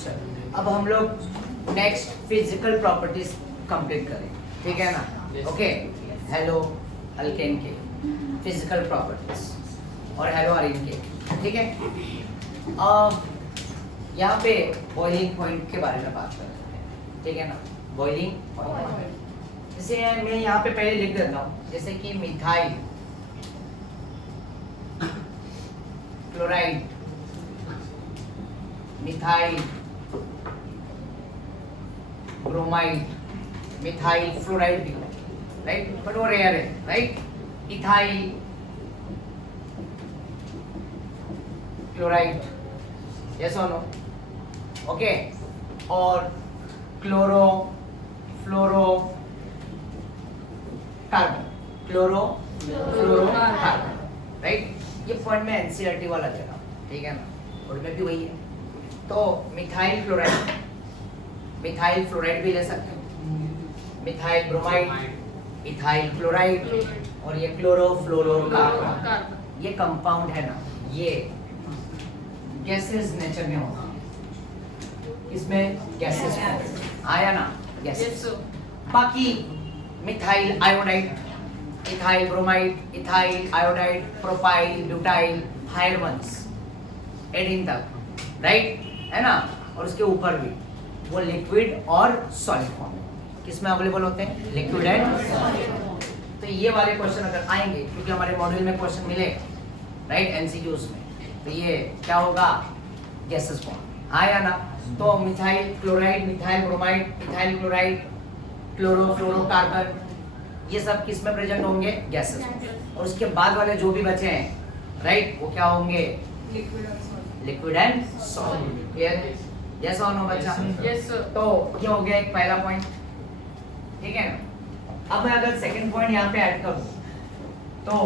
चलो अब हम लोग नेक्स्ट फिजिकल प्रॉपर्टीज कंप्लीट करें, ठीक है ना? ओके, हेलो अल्केन के फिजिकल प्रॉपर्टीज और हेलो अरीन के, ठीक है? यहाँ पे बॉइलिंग पॉइंट के बारे में बात कर रहे हैं, ठीक है ना? बॉइलिंग पॉइंट जैसे मैं यहाँ पे पहले लिख देता हूँ, जैसे कि methyl chloride, methyl bromide, methyl fluoride भी, राइट? बट वो रेयर है, राइट? इथाइल क्लोराइड, यस और नो? ओके, और क्लोरो फ्लोरो कार्बन, क्लोरो फ्लोरो कार्बन, राइट? ये पॉइंट में एनसीईआरटी वाला जगह, ठीक है ना? और में भी वही है। तो मिथाइल क्लोराइड, मिथाइल फ्लोराइड भी ले सकते हैं, मिथाइल ब्रोमाइड, इथाइल क्लोराइड, और ये क्लोरो फ्लोरो कार्बन, ये कंपाउंड है ना, ये गैसेस नेचर में होता है, इसमें गैसेस आया ना, गैसेस। बाकी methyl iodide, ethyl bromide, ethyl iodide, propyl, butyl, higher ones एडिन तक, राइट है ना? और उसके ऊपर भी वो लिक्विड और सॉलिड फॉर्म किसमें अवेलेबल होते हैं? Liquid and solid. तो ये वाले क्वेश्चन अगर आएंगे, क्योंकि हमारे मॉड्यूल में क्वेश्चन मिले, राइट, एमसीक्यूज में, तो ये क्या होगा? गैसेस फॉर्म, हाँ या ना? तो methyl chloride, methyl bromide, ethyl chloride, chloro फ्लोरो कार्बन, ये सब किस में प्रेजेंट होंगे? गैसेस में। और उसके बाद वाले जो भी बचे हैं, राइट, वो क्या होंगे? Liquid and solid. क्लियर है? यस और नो बच्चा? Yes sir. तो ये हो गया एक पहला पॉइंट, ठीक है ना? अब मैं अगर सेकंड पॉइंट यहाँ पे ऐड करूँ तो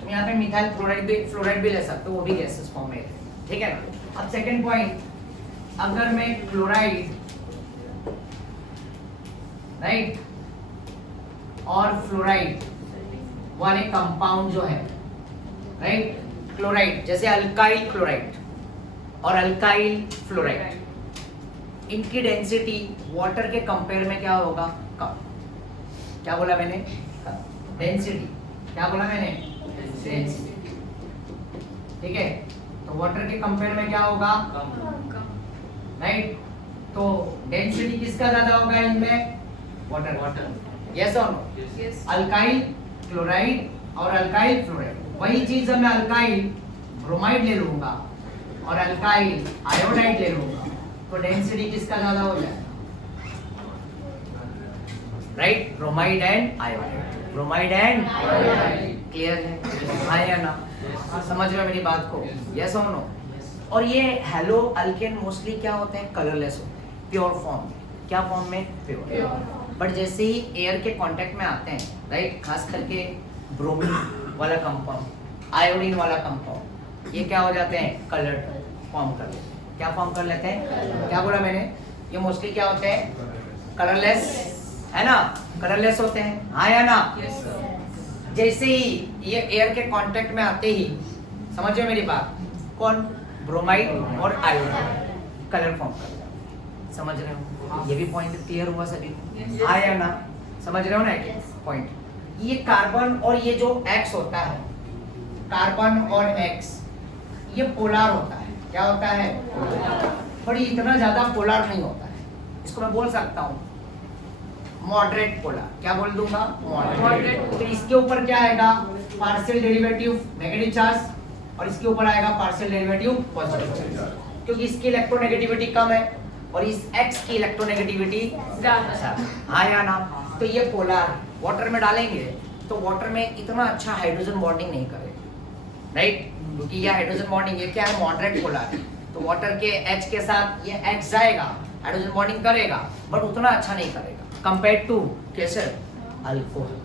तुम यहाँ पे मिथाइल फ्लोराइड भी ले सकते हो, वो भी गैसेस फॉर्म में है, ठीक है ना? अब सेकंड पॉइंट, अगर मैं क्लोराइड, राइट, और फ्लोराइड वाले कंपाउंड जो है, राइट, क्लोराइड जैसे अल्काइल क्लोराइड और अल्काइल फ्लोराइड, इनकी डेंसिटी वाटर के कंपेयर में क्या होगा? कम। क्या बोला मैंने? डेंसिटी। क्या बोला मैंने? डेंसिटी, ठीक है? तो वाटर के कंपेयर में क्या होगा? राइट? तो डेंसिटी किसका ज्यादा होगा इनमें? वाटर। यस और नो? यस। अल्काइल क्लोराइड और अल्काइल फ्लोराइड, वही चीज मैं अल्काइल ब्रोमाइड ले लूंगा और अल्काइल आयोडाइड ले लूंगा, तो डेंसिटी किसका ज्यादा हो जाएगा? Right? Bromide and iodide, bromide and iodide. Clear है? हाँ या ना? समझ रहे हो मेरी बात को? यस और नो? और ये हेलो अल्केन मोस्टली क्या होते हैं? कलरलेस होते हैं, प्योर फॉर्म में। क्या फॉर्म में? प्योर। बट जैसे ही एयर के कांटेक्ट में आते हैं, राइट, खास करके ब्रोमीन वाला कंपाउंड, आयोडीन वाला कंपाउंड, ये क्या हो जाते हैं? कलर्ड फॉर्म कर लेते हैं। क्या फॉर्म कर लेते हैं? क्या बोला मैंने? ये मोस्टली क्या होते हैं? कलरलेस, है ना? कलरलेस होते हैं, हाँ या ना? Yes sir. जैसे ही ये एयर के कांटेक्ट में आते ही, समझ रहे मेरी बात, कौन? ब्रोमाइड और आयोडाइड कलर फॉर्म कर लेते हैं। समझ रहे हो? ये भी पॉइंट क्लियर हुआ सभी? हाँ या ना? समझ रहे हो ना? पॉइंट, ये कार्बन और ये जो X होता है, कार्बन और X, ये पोलर होता है। क्या होता है? पर ये इतना ज्यादा पोलर नहीं होता है, इसको मैं बोल सकता हूँ मॉडरेट पोलर। क्या बोल दूंगा? मॉडरेट। तो इसके ऊपर क्या आएगा? पार्शियल डेरिवेटिव नेगेटिव चार्ज, और इसके ऊपर आएगा पार्शियल डेरिवेटिव पॉजिटिव चार्ज, क्योंकि इसकी इलेक्ट्रोनेगेटिविटी कम है और इस X की इलेक्ट्रोनेगेटिविटी ज्यादा। हाँ या ना? तो ये पोलर वाटर में डालेंगे तो वाटर में इतना अच्छा हाइड्रोजन बॉन्डिंग नहीं करेगा, राइट? क्योंकि ये हाइड्रोजन बॉन्डिंग, ये क्या है? मॉडरेट पोलर है। तो वाटर के H के साथ ये X जाएगा, हाइड्रोजन बॉन्डिंग करेगा, बट उतना अच्छा नहीं करेगा कंपेयर टू कैसे? अल्कोहल।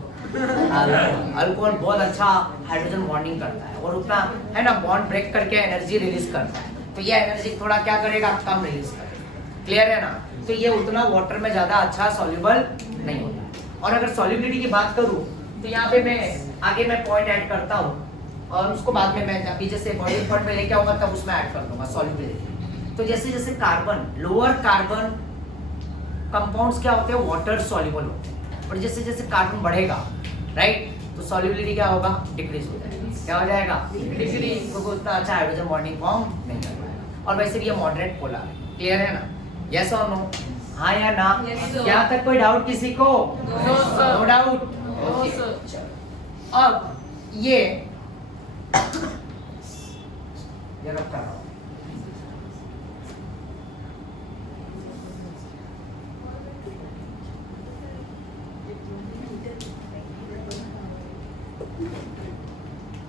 अल्कोहल बहुत अच्छा हाइड्रोजन बॉन्डिंग करता है और उतना, है ना, बॉन्ड ब्रेक करके एनर्जी रिलीज करता है। तो ये एनर्जी थोड़ा क्या करेगा? कम रिलीज करेगा। क्लियर है ना? तो ये उतना वाटर में ज्यादा अच्छा सॉल्युबल नहीं होता। और अगर सॉल्युबिलिटी की बात करूं तो यहाँ पे मैं आगे मैं पॉइंट ऐड करता हूँ और उसको बाद में मैं अभी जैसे बॉइलिंग पॉइंट में लेके आऊंगा तब उसमें ऐड कर दूंगा सॉल्युबिलिटी। तो जैसे जैसे कार्बन, लोअर कार्बन कंपाउंड्स क्या होते हैं, वाटर सॉल्युबल होते हैं, और जैसे जैसे कार्बन बढ़ेगा, राइट, तो सॉल्युबिलिटी क्या होगा, डिक्रीज हो जाएगा। क्या हो जाएगा, डिक्रीज। तो उतना अच्छा हाइड्रोजन बॉन्डिंग फॉर्म नहीं कर पाएगा, और वैसे भी ये मॉडरेट पोलर है। क्लियर है ना, यस और नो, हाँ या ना? यहाँ तक कोई डाउट किसी को? No doubt. अब ये रख कर रहा हूं,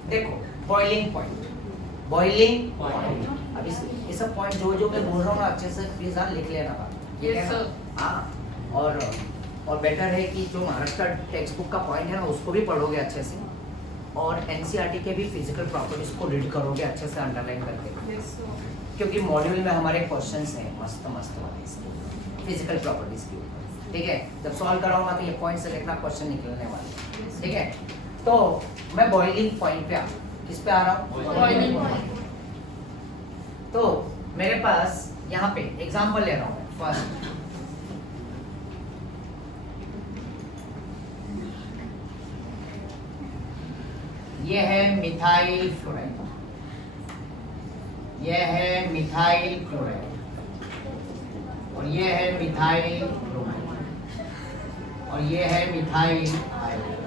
देखो बॉइलिंग पॉइंट, बॉइलिंग पॉइंट। अब ये सब पॉइंट जो मैं बोल रहा हूँ ना, अच्छे से प्लीज लिख लेना बात, ठीक है ना? हाँ, और बेटर है कि जो महाराष्ट्र टेक्स्ट बुक का पॉइंट है ना, उसको भी पढ़ोगे अच्छे से, और एनसीईआरटी के भी फिजिकल प्रॉपर्टीज को रीड करोगे अच्छे से, अंडरलाइन करके, क्योंकि मॉड्यूल में हमारे क्वेश्चंस हैं मस्त मस्त वाले फिजिकल प्रॉपर्टीज के ऊपर, ठीक है? जब सॉल्व कराऊंगा तो ये पॉइंट से देखना क्वेश्चन निकलने वाले, ठीक है? तो मैं बॉइलिंग पॉइंट पे किस पे आ रहा हूँ, बॉइलिंग पॉइंट। तो मेरे पास यहाँ पे एग्जांपल ले रहा हूँ फर्स्ट, ये है मिथाइल फ्लोराइड, ये है मिथाइल क्लोराइड, और ये है मिथाइल ब्रोमाइड, और ये है मिथाइल आयोडाइड,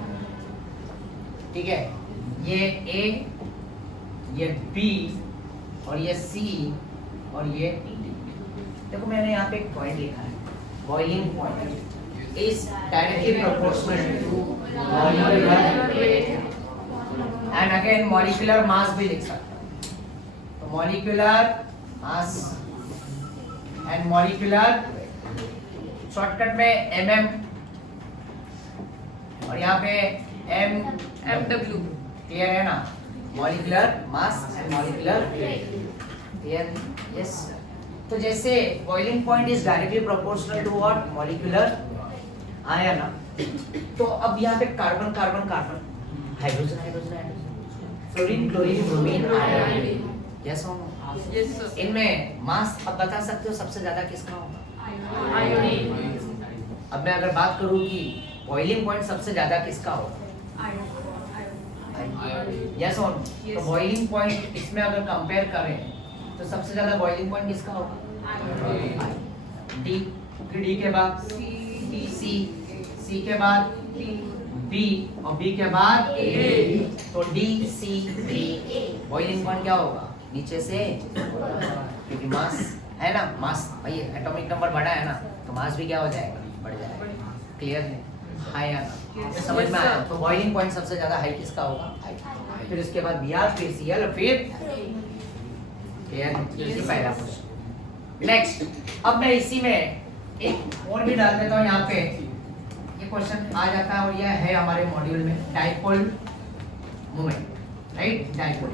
ठीक है? ये A, ये B, और ये C, और ये D। देखो मैंने यहाँ पे एक पॉइंट लिखा है, boiling point is directly proportional to molecular and again molecular mass भी लिख सकते हैं, तो molecular mass and molecular, shortcut में mm, और यहाँ पे MW। क्लियर है ना, molecular mass and molecular clear, yes. तो जैसे boiling point is directly proportional to what, molecular, आया ना? तो अब यहाँ पे carbon carbon carbon, hydrogen hydrogen hydrogen, fluorine chlorine bromine iodine, yes और नो? Yes sir. इनमें मास अब बता सकते हो सबसे ज्यादा किसका होगा, आयोडीन। अब मैं अगर बात करूँ कि बॉइलिंग पॉइंट सबसे ज्यादा किसका होगा, यस और नो? तो बॉइलिंग पॉइंट इसमें अगर कंपेयर करें तो सबसे ज्यादा बॉइलिंग पॉइंट किसका होगा, डी, डी के बाद सी, सी के बाद बी, और बी के बाद ए, तो D C B. Boiling point क्या होगा, नीचे से, क्योंकि मास है ना, मास भाई एटॉमिक नंबर बड़ा है ना, तो मास भी क्या हो जाएगा, बढ़ जाएगा। क्लियर है, हाई आना समझ में आया? तो बॉइलिंग पॉइंट सबसे ज्यादा हाई किसका होगा, हाई, फिर उसके बाद Br, फिर Cl, फिर क्लियर, ये पहला क्वेश्चन। नेक्स्ट, अब मैं इसी में एक और भी डाल देता हूँ, यहाँ पे ये क्वेश्चन आ जाता है, और यह है हमारे मॉड्यूल में डाइपोल मोमेंट, राइट, डाइपोल।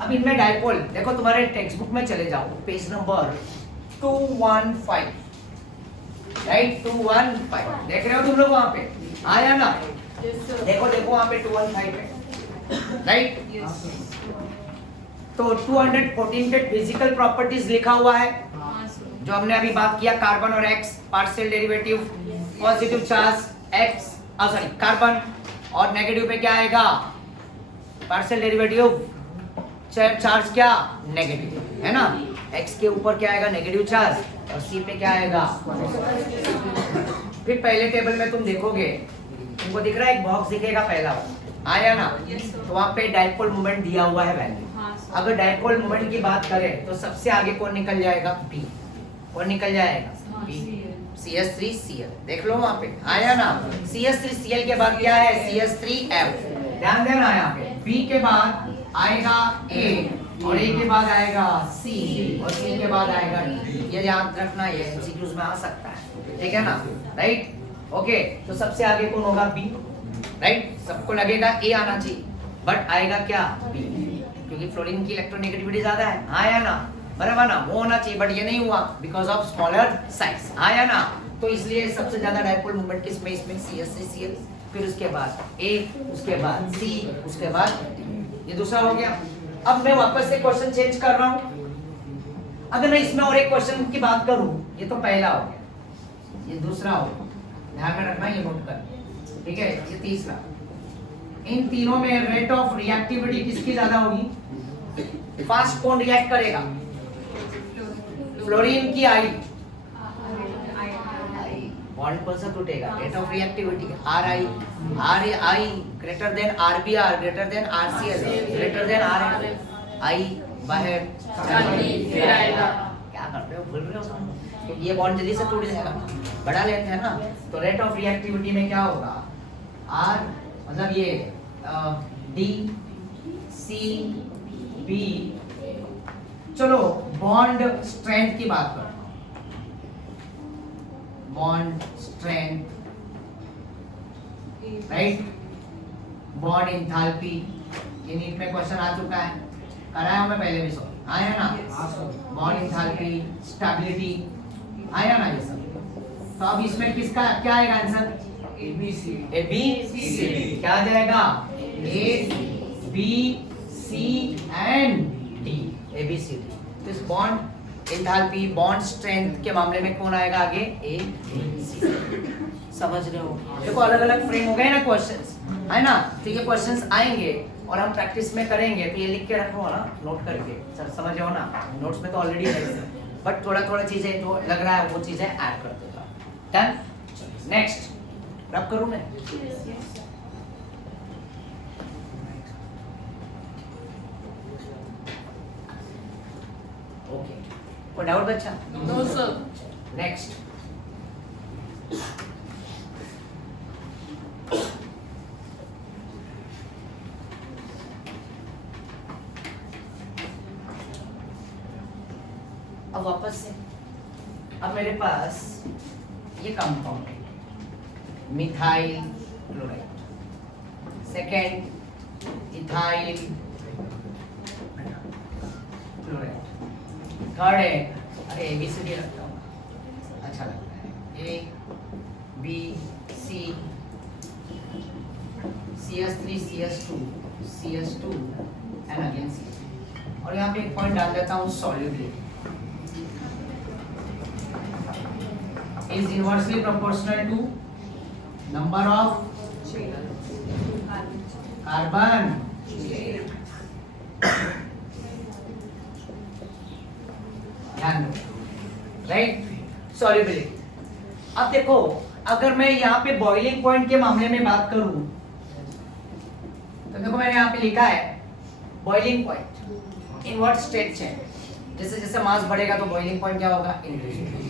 अब इनमें डाइपोल देखो, तुम्हारे टेक्स्ट बुक में चले जाओ, पेज नंबर 215, राइट, 215 देख रहे हो तुम लोग, वहां पे आया ना? देखो देखो वहां पे 215 पे, राइट। तो 214 पे फिजिकल प्रॉपर्टीज लिखा हुआ है, जो हमने अभी बात किया, कार्बन और x, partial derivative, positive charge x, sorry carbon, और नेगेटिव पे क्या आएगा, पार्शियल डेरिवेटिव चार्ज क्या, नेगेटिव, है ना? एक्स के ऊपर क्या आएगा, नेगेटिव चार्ज, और सी पे क्या आएगा। फिर पहले टेबल में तुम देखोगे, तुमको दिख रहा है एक बॉक्स दिखेगा पहला, आया ना? तो वहाँ पे डाइपोल मोमेंट दिया हुआ है वैल्यू। अगर डाइपोल मोमेंट की बात करें तो सबसे आगे कौन निकल जाएगा, बी। कौन निकल जाएगा, बी, CH3Cl, देख लो वहाँ पे, आया ना? CH3Cl के बाद क्या है, CH3F, ध्यान देना यहाँ पे, B के बाद आएगा A, और A के बाद आएगा C, और C के बाद आएगा D। ये याद रखना, ये MCQs में आ सकता है, ठीक है ना, राइट? ओके, तो सबसे आगे कौन होगा, B, राइट? सबको लगेगा A आना चाहिए, बट आएगा क्या, B, क्योंकि फ्लोरीन की इलेक्ट्रोनेगेटिविटी ज्यादा है, आया ना? बराबर ना, वो होना चाहिए, बट ये नहीं हुआ बिकॉज ऑफ स्मॉलर साइज, आया ना? तो इसलिए सबसे ज्यादा डाइपोल मोमेंट किसमें, इसमें CH3Cl, फिर उसके बाद A, उसके बाद C, उसके बाद D। ये दूसरा हो गया। अब मैं वापस से क्वेश्चन चेंज कर रहा हूँ। अगर मैं इसमें और एक क्वेश्चन की बात करूं, ये तो पहला हो गया, ये दूसरा हो गया, ध्यान में रखना, ये नोट कर, ठीक है। ये तीसरा, इन तीनों में रेट ऑफ रिएक्टिविटी किसकी ज्यादा होगी? फास्ट कौन रिएक्ट करेगा? फ्लोरीन की आई, बॉन्ड कौन सा टूटेगा? Rate of reactivity R I, R I greater than R B R, greater than R C L, greater than R I बाहर फिर आएगा। क्या कर रहे हो, भूल रहे हो सब? क्योंकि ये बॉन्ड जल्दी से टूट जाएगा, बड़ा लेंथ है ना, तो रेट ऑफ रिएक्टिविटी में क्या होगा? आर मतलब ये डी सी बी। चलो बॉन्ड स्ट्रेंथ की बात करते हैं, bond strength, right, bond enthalpy, ये नीट में क्वेश्चन आ चुका है, कराया हूं मैं पहले भी, सॉरी आया ना, बॉन्ड एंथैल्पी, स्टेबिलिटी आया ना ये सब। तो अब इसमें किसका क्या आएगा आंसर? ए बी सी क्या आ जाएगा? A B C and D, A B C D. तो इस बॉन्ड एंथैल्पी, बॉन्ड स्ट्रेंथ के मामले में कौन आएगा आगे? A B C. समझ रहे हो? देखो अलग अलग फ्रेम हो गए ना क्वेश्चंस, है ना, तो ये क्वेश्चंस आएंगे और हम प्रैक्टिस में करेंगे, तो ये लिख के रखो ना, नोट करके, सर समझ रहे हो ना? नोट्स में तो ऑलरेडी है, बट थोड़ा थोड़ा चीजें जो लग रहा है वो चीजें ऐड कर देगा। डन? नेक्स्ट रब करूं मैं? ओके, कोई डाउट बच्चा? No sir. नेक्स्ट, अब वापस से, अब मेरे पास ये कंपाउंड है, methyl chloride, second ethyl chloride, third है, अरे ए बी सी डी रखता हूँ, अच्छा लगता है, A B C, CS3 CS2 CS2 and again CS, और यहाँ पे एक पॉइंट डाल देता हूँ, solubility is inversely proportional to number of carbon, ध्यान दो, राइट, सॉल्युबिलिटी। अब देखो अगर मैं यहाँ पे बॉइलिंग पॉइंट के मामले में बात करूं, तो देखो मैंने यहाँ पे लिखा है boiling point in what state chain, जैसे जैसे मास बढ़ेगा तो बॉइलिंग पॉइंट क्या होगा? इंक्रीज।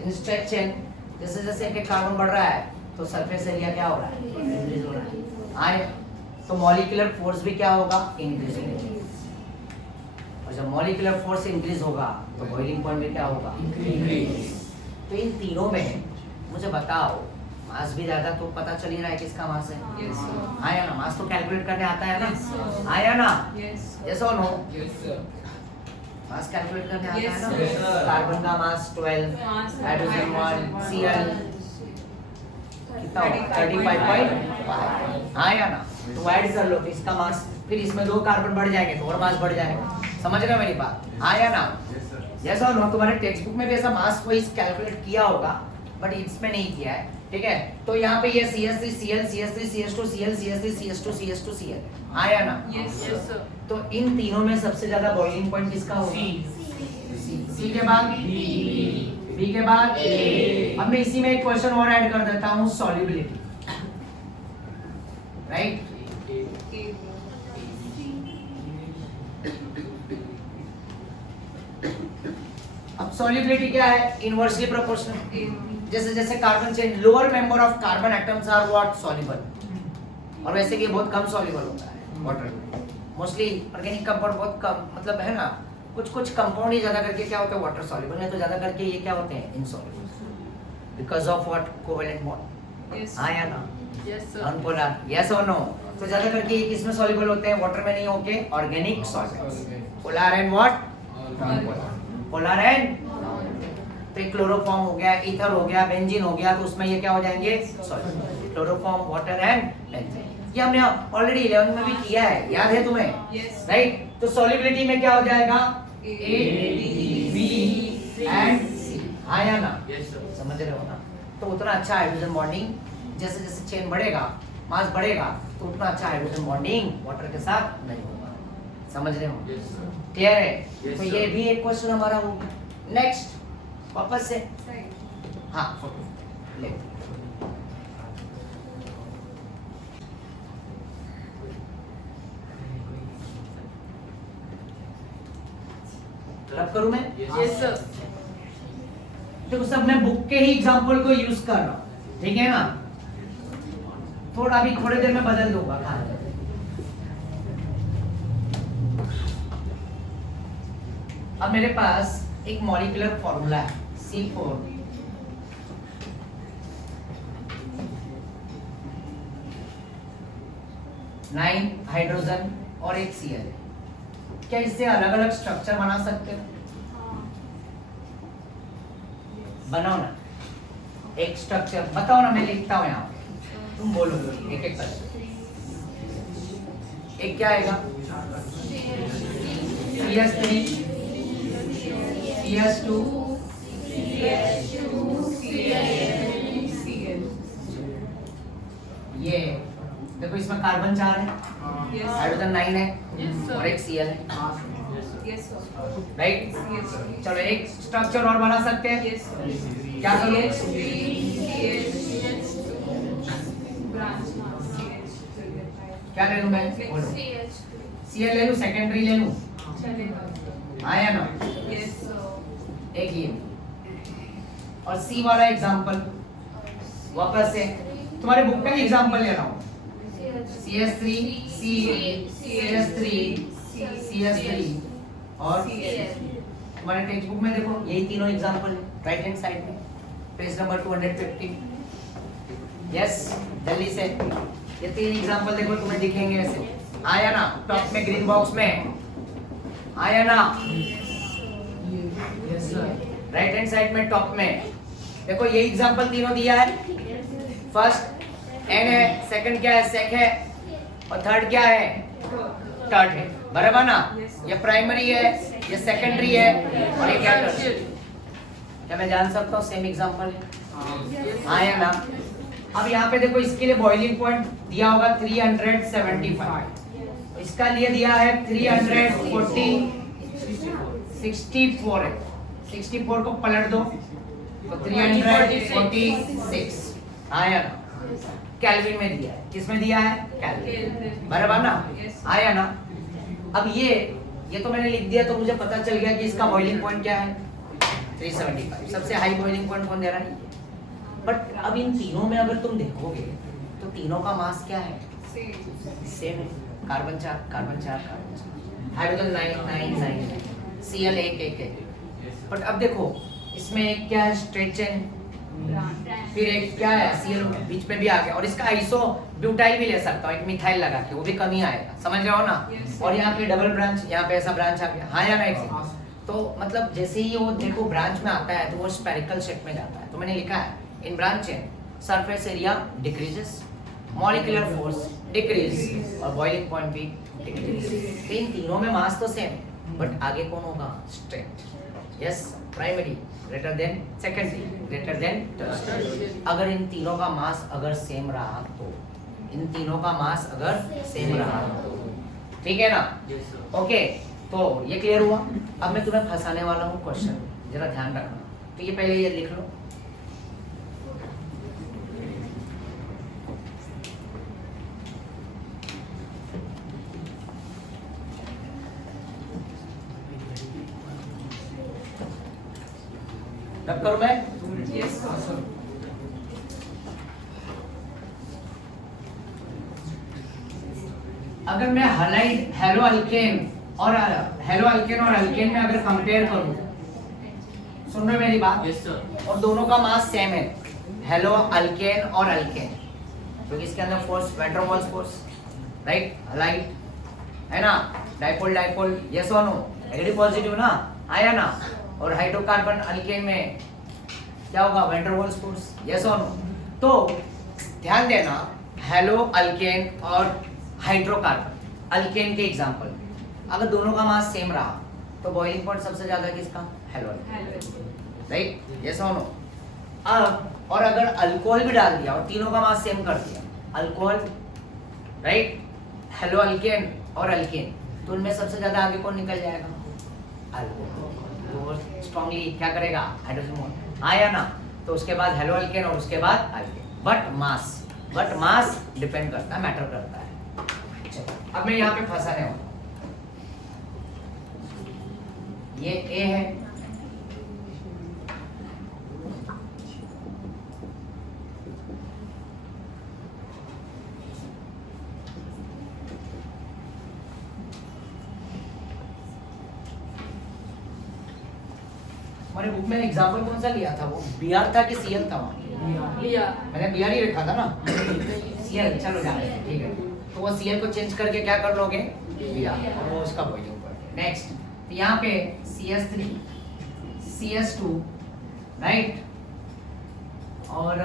इन स्टेट चेन जैसे जैसे एक कार्बन बढ़ रहा है तो सरफेस एरिया क्या हो रहा है? इंक्रीज हो रहा है। आए तो मॉलिक्यूलर फोर्स भी क्या होगा? इंक्रीज होगा, और जब मॉलिक्यूलर फोर्स इंक्रीज होगा तो बॉइलिंग पॉइंट भी क्या होगा? इंक्रीज। तो इन तीनों में मुझे बताओ, मास भी ज्यादा तो पता चल ही रहा है किसका मास है? Yes, sir. आया ना, मास तो कैलकुलेट करने आता है ना? Yes, sir. आया ना? Yes. यस और no? Yes, sir. Mass calculate करने आता Yes, है ना? sir. Yes, sir. कार्बन का मास 12, हाइड्रोजन 1, Cl कितना होगा? 35.5 आया ना? तो ऐड कर लो, तो इसका मास, फिर इसमें 2 कार्बन बढ़ जाएंगे तो और मास बढ़ जाएगा। समझ रहे हो मेरी बात? आया ना? यस और नो? तुम्हारे टेक्स्ट बुक में भी ऐसा मास वाइज कैलकुलेट किया होगा, बट इसमें नहीं किया है, ठीक है? तो यहाँ पे ये CS3 Cl, CS3 CS2 Cl, CS3 CS2 CS2 Cl आया ना? Yes, yes, sir. तो इन तीनों में सबसे ज्यादा बॉइलिंग पॉइंट किसका होगा? C के बाद B के बाद A। अब मैं इसी में एक क्वेश्चन और ऐड कर देता हूँ, सॉल्युबिलिटी, राइट? अब सॉल्युबिलिटी क्या है? Inversely proportional. जैसे जैसे carbon chain, lower member of carbon atoms are what? Soluble, और वैसे भी बहुत कम सॉल्युबल होता है वाटर में, मोस्टली ऑर्गेनिक कंपाउंड बहुत कम, मतलब है ना, कुछ कुछ कंपाउंड ही ज्यादा करके क्या होते हैं? वाटर सॉल्युबल, नहीं तो ज्यादा करके ये क्या होते हैं? Insoluble, because of what? Covalent bond. Yes. आया ना? Yes, sir. अनपोलर, यस और नो? तो ज्यादा करके ये किसमें सॉल्युबल होते हैं? वाटर में नहीं होके organic solvents, polar and what? Polar and, तो क्लोरोफॉर्म हो गया, ईथर हो गया, बेंजीन हो गया, तो उसमें ये क्या हो जाएंगे? Soluble, chloroform, water and benzene. ये हमने ऑलरेडी 11 में भी किया है, याद है तुम्हें? Yes. राइट? तो सॉल्युबिलिटी में क्या हो जाएगा? A, B, B, Yes, sir. समझ रहे हो ना? तो उतना अच्छा हाइड्रोजन बॉन्डिंग, जैसे जैसे चेन बढ़ेगा, मास बढ़ेगा, तो उतना अच्छा हाइड्रोजन बॉन्डिंग वाटर के साथ नहीं होगा। समझ रहे हो? Yes, sir. क्लियर है? Yes, तो sir. ये भी एक क्वेश्चन हमारा होगा। नेक्स्ट वापस से हाँ फोटो ले रब करूं मैं? Yes, sir. देखो सब मैं बुक के ही एग्जांपल को यूज कर रहा हूं, ठीक है ना? थोड़ी देर में बदल दूंगा। अब मेरे पास एक मॉलिक्यूलर फॉर्मूला है C4 9 हाइड्रोजन और एक Cl। क्या इससे अलग अलग स्ट्रक्चर बना सकते हो? बनाओ ना एक स्ट्रक्चर, बताओ ना, मैं लिखता हूं यहाँ पे, तुम बोलो एक एक करके। एक क्या आएगा? CS3 CS2 ये देखो इसमें कार्बन 4 है, हाइड्रोजन 9 है और एक Cl है, राइट? चलो एक स्ट्रक्चर और बना सकते हैं। क्या करो? क्या ले लूं मैं? बोलो। Cl ले लूं, सेकेंडरी ले लूं, आया ना? एक ये और C वाला एग्जांपल वापस से तुम्हारे बुक का एग्जांपल ले रहा हूं। CS3 CS3 CS3 और तुम्हारे टेक्स्ट बुक में देखो यही तीनों एग्जांपल है, राइट हैंड साइड में पेज नंबर 250। यस, जल्दी से ये तीन एग्जांपल देखो, तुम्हें दिखेंगे ऐसे। आया ना? टॉप में ग्रीन बॉक्स में आया ना? राइट हैंड साइड में टॉप में देखो ये एग्जांपल तीनों दिया है। फर्स्ट N है, सेकंड क्या है? सेक है, और थर्ड क्या है? टर्ट है, बराबर ना? ये प्राइमरी है, ये सेकेंडरी है और ये क्या टर्शियरी। क्या मैं जान सकता हूँ सेम एग्जांपल है? आया ना? अब यहाँ पे देखो इसके लिए बॉइलिंग पॉइंट दिया होगा 375, इसका लिए दिया है 340 64 है, 64 को पलट दो तो 346 आया ना? केल्विन में दिया है, किसमें दिया है? केल्विन, बराबर ना? आया ना? अब ये तो मैंने लिख दिया तो मुझे पता चल गया कि इसका बॉइलिंग पॉइंट क्या है? 375, सबसे हाई बॉइलिंग पॉइंट कौन दे रहा है? बट अब इन तीनों में अगर तुम देखोगे तो तीनों का मास क्या है? सेम है, carbon 4 carbon 4 carbon 4, hydrogen 9 9 9, Cl 1 1 है। बट अब देखो इसमें एक क्या है? स्ट्रेट चेन, फिर एक क्या है? Cl बीच में भी आ गया, और इसका आइसो ब्यूटाइल भी ले सकता हूँ एक मिथाइल लगा के, वो भी कम ही आएगा, समझ रहे हो ना? और यहाँ पे डबल ब्रांच, यहाँ पे ऐसा ब्रांच आ गया, हाँ या ना? एक तो मतलब जैसे ही वो देखो ब्रांच में आता है तो वो स्पेरिकल शेप में जाता है। तो मैंने लिखा है in branch chain surface area decreases, molecular force decrease और बॉइलिंग पॉइंट भी डिक्रीज। इन तीनों में मास तो सेम, बट आगे कौन होगा? Straight. Yes, primary greater than secondary greater than tertiary. अगर इन तीनों का मास अगर सेम रहा तो, इन तीनों का मास अगर सेम रहा तो, ठीक है ना? ओके, तो ये क्लियर हुआ। अब मैं तुम्हें फंसाने वाला हूँ क्वेश्चन, जरा ध्यान रखना। तो ये पहले ये लिख लो, रब करूं मैं? अगर मैं हैलाइड हेलो अल्केन और अल्केन में अगर कंपेयर करूं, सुन रहे हो मेरी बात? Yes sir. और दोनों का मास सेम है, हेलो अल्केन और अल्केन, क्योंकि इसके अंदर force van der Waals force, right? Halide है ना? डाइपोल डाइपोल, यस और नो? नेगेटिव पॉजिटिव ना? आया ना? और हाइड्रोकार्बन अल्केन में क्या होगा? Van der Waals force, yes और नो? तो ध्यान देना, हेलो अल्केन और हाइड्रोकार्बन अल्केन के एग्जांपल, अगर दोनों का मास सेम रहा तो बॉइलिंग पॉइंट सबसे ज्यादा किसका? Hello, right? यस और नो? अब और अगर अल्कोहल भी डाल दिया और तीनों का मास सेम कर दिया, अल्कोहल राइट, हेलो अल्केन और अल्केन, तो उनमें सबसे ज्यादा आगे कौन निकल जाएगा? अल्कोहल। तो स्ट्रांगली क्या करेगा? हाइड्रोजन बॉन्ड आया ना, तो उसके बाद हेलो अल्केन और उसके बाद अल्केन। बट मास डिपेंड करता है, मैटर करता है। चलो अब मैं यहाँ पे फंसाने वाला हूँ। ये ए है, हमारे बुक में एग्जाम्पल कौन सा लिया था? वो बीआर था कि सीएल था? वहाँ लिया मैंने बीआर ही रखा था ना। सीएल चलो जाने दो, ठीक है। तो वो सीएल को चेंज करके क्या कर लोगे? बीआर, और वो उसका वॉल्यूम पड़ेगा। नेक्स्ट, तो यहाँ पे CS3 CS2 राइट, और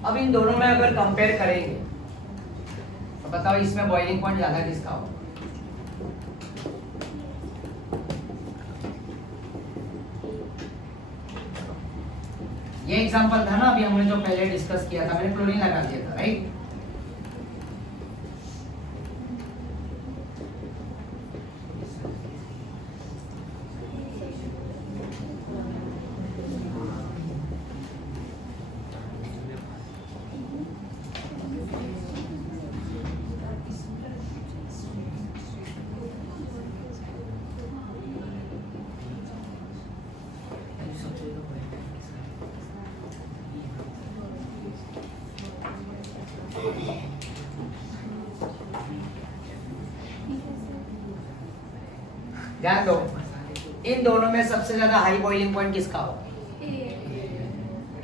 अब इन दोनों में अगर कंपेयर करेंगे तो बताओ इसमें बॉइलिंग पॉइंट ज्यादा किसका होगा? ये एग्जांपल था ना अभी हमने जो पहले डिस्कस किया था, मैंने क्लोरीन लगा दिया था राइट। ध्यान दो, इन दोनों में सबसे ज्यादा हाई बॉइलिंग पॉइंट किसका होगा?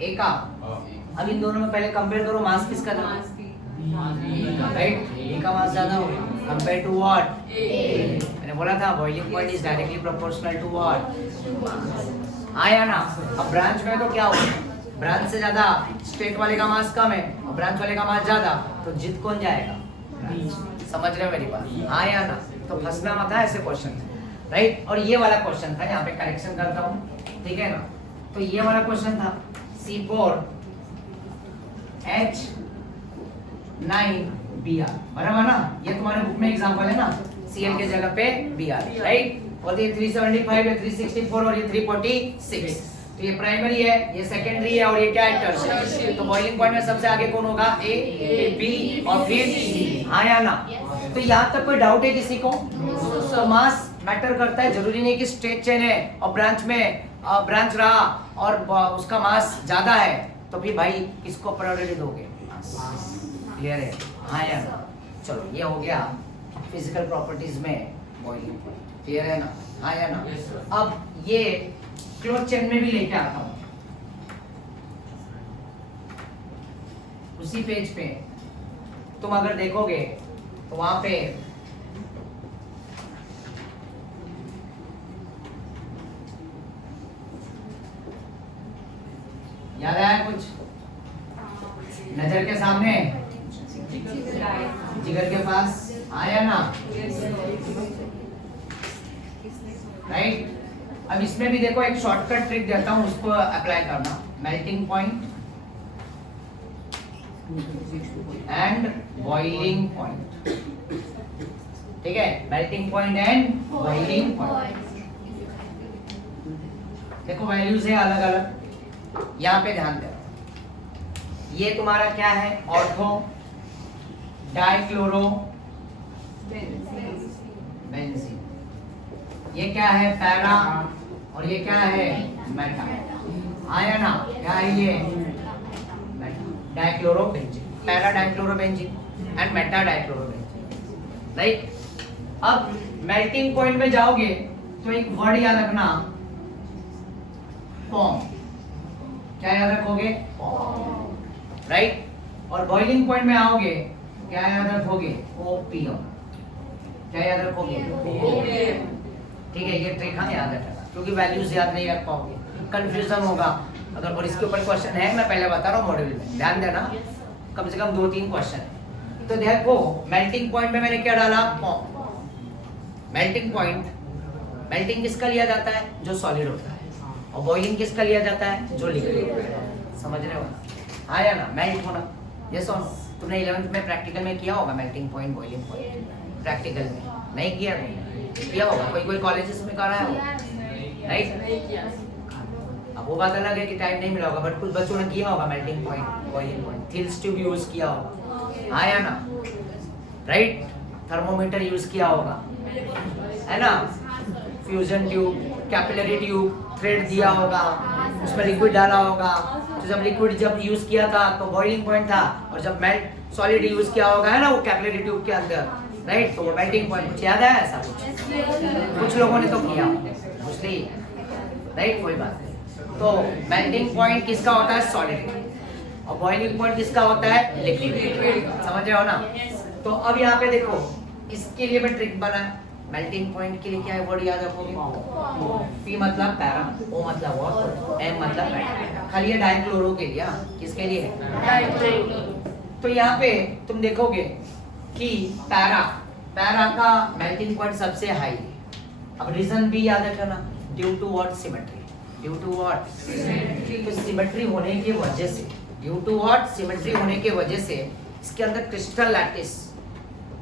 ए का। अब इन दोनों में पहले कंपेयर करो, मास किसका था? राइट, ए का मास ज्यादा होगा कंपेयर टू व्हाट? मैंने बोला था boiling point is directly proportional to what. आया ना। अब ब्रांच में तो क्या होगा? ब्रांच से ज्यादा स्टेट वाले का मास कम है और ब्रांच वाले का मास ज्यादा, तो जीत कौन जाएगा? समझ रहे हो मेरी बात? आया ना। तो फंसना मत है ऐसे क्वेश्चन राइट। और ये वाला क्वेश्चन था, यहाँ पे करेक्शन करता हूँ, ठीक है ना। तो ये वाला क्वेश्चन था C4H9Br, बराबर ना। ये तुम्हारे बुक में एग्जांपल है ना, Cl के जगह पे Br राइट। और ये 375 है, 364 और ये 346। तो ये प्राइमरी है, ये सेकेंडरी है और ये क्या है? टर्शियरी। तो बॉइलिंग पॉइंट में सबसे आगे कौन होगा? ए, बी और फिर सी। हाँ या ना। तो यहाँ तक कोई डाउट है किसी को? तो मास मैटर करता है, जरूरी नहीं कि स्टेट चेन है और ब्रांच में ब्रांच रहा और उसका मास ज्यादा है तो फिर भाई किसको प्रायोरिटी दोगे? क्लियर है? हाँ या ना। चलो ये हो गया फिजिकल प्रॉपर्टीज में बॉइलिंग पॉइंट, क्लियर है ना? हाँ या ना। अब ये क्लोज चेन में भी लेके आता हूँ उसी पेज पे। तुम अगर देखोगे तो वहां पे याद आया कुछ? नजर के सामने, जिगर के पास, आया ना राइट। अब इसमें भी देखो एक शॉर्टकट ट्रिक देता हूं, उसको अप्लाई करना। Melting point and boiling point, ठीक है? Melting point and boiling point. देखो वैल्यूज है अलग अलग, यहाँ पे ध्यान दे। ये तुम्हारा क्या है? Ortho dichloro benzene. ये क्या है? पैरा। और ये क्या है? मेटा। आया ना? क्या है ये? Dichloro benzene, para dichloro benzene and Meta dichloro benzene right. अब मेल्टिंग पॉइंट में जाओगे तो एक वर्ड याद रखना, फॉर्म। क्या याद रखोगे? राइट। और बॉइलिंग पॉइंट में आओगे क्या याद रखोगे? ओपियम। क्या याद रखोगे? ठीक है, ये ट्रिक हाँ याद रखना, क्योंकि वैल्यूज याद नहीं रख पाओगे, कंफ्यूजन होगा अगर। और इसके ऊपर क्वेश्चन है, मैं पहले बता रहा हूँ मॉड्यूल में, ध्यान देना, कम से कम 2-3 क्वेश्चन है। तो देखो मेल्टिंग पॉइंट में मैंने क्या डाला? मेल्टिंग पॉइंट, मेल्टिंग किसका लिया जाता है? जो सॉलिड होता है, और बॉइलिंग किसका लिया जाता है? जो लिक्विड होता है। समझ रहे हो? हाँ या ना? मेल्ट होना, यस और नो? तुमने 11th में प्रैक्टिकल में किया होगा melting point, boiling point, practical में नहीं किया? तुमने किया होगा, कोई कॉलेजेस में करा है? नहीं किया। अब वो बात अलग है कि टाइम नहीं मिला होगा, बट कुछ बच्चों ने किया होगा melting point, boiling point, Thales tube use किया होगा, हाँ या ना? राइट, थर्मोमीटर यूज किया होगा, है ना? Fusion tube, capillary tube, thread दिया होगा, उसमें लिक्विड डाला होगा। तो जब लिक्विड जब यूज किया था तो बॉइलिंग पॉइंट था, और जब मेल्ट सॉलिड यूज किया होगा, है ना, वो कैपिलरी ट्यूब के अंदर, राइट, तो वो मेल्टिंग पॉइंट। कुछ याद है ऐसा? कुछ लोगों ने तो किया, मोस्टली, राइट, कोई बात नहीं। तो मेल्टिंग पॉइंट किसका होता है? सॉलिड, और बॉइलिंग पॉइंट किसका होता है? लिक्विड। समझ रहे हो ना? तो अब यहाँ पे देखो, इसके लिए मैं ट्रिक बनाया। मेल्टिंग पॉइंट के लिए क्या वर्ड याद रखोगे? पी मतलब पैरा, ओ मतलब वॉट, एम मतलब पैरा। खाली ये डाइक्लोरो के लिए, किसके लिए? तो यहाँ पे तुम देखोगे कि पैरा का मेल्टिंग पॉइंट सबसे हाई है। अब रीजन भी याद रखना, due to what? Symmetry. Due to what? तो सिमेट्री होने की वजह से, ड्यू टू व्हाट? सिमेट्री होने की वजह से इसके अंदर क्रिस्टल लैटिस